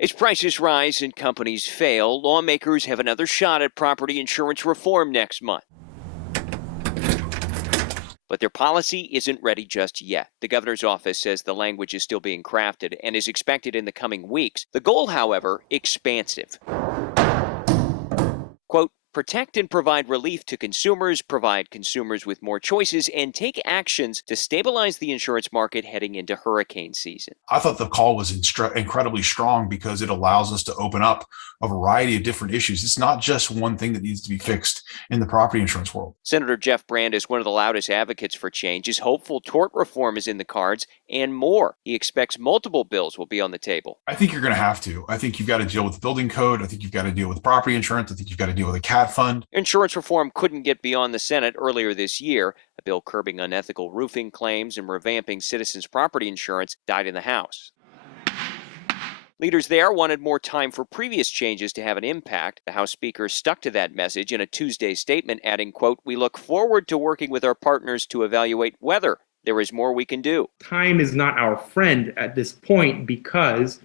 As prices rise and companies fail, lawmakers have another shot at property insurance reform next month. But their policy isn't ready just yet. The governor's office says the language is still being crafted and is expected in the coming weeks. The goal, however, expansive. Quote, protect and provide relief to consumers, provide consumers with more choices, and take actions to stabilize the insurance market heading into hurricane season. I thought the call was incredibly strong because it allows us to open up a variety of different issues. It's not just one thing that needs to be fixed in the property insurance world. Senator Jeff Brand is one of the loudest advocates for change. He's hopeful tort reform is in the cards and more. He expects multiple bills will be on the table. I think you're going to have to. I think you've got to deal with the building code. I think you've got to deal with property insurance. I think you've got to deal with a cat fund. Insurance reform couldn't get beyond the Senate earlier this year. A bill curbing unethical roofing claims and revamping citizens' property insurance died in the House. Leaders there wanted more time for previous changes to have an impact. The House Speaker stuck to that message in a Tuesday statement, adding, quote, we look forward to working with our partners to evaluate whether there is more we can do. Time is not our friend at this point because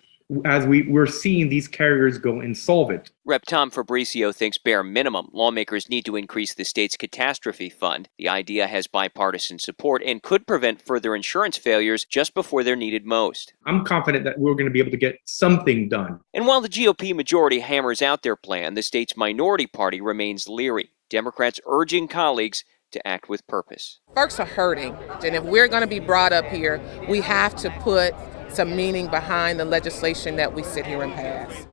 as we're seeing these carriers go insolvent. Rep. Tom Fabricio thinks bare minimum lawmakers need to increase the state's catastrophe fund. The idea has bipartisan support and could prevent further insurance failures just before they're needed most. I'm confident that we're going to be able to get something done. And while the GOP majority hammers out their plan, the state's minority party remains leery. Democrats urging colleagues to act with purpose. Folks are hurting, and if we're going to be brought up here, we have to put some meaning behind the legislation that we sit here and pass.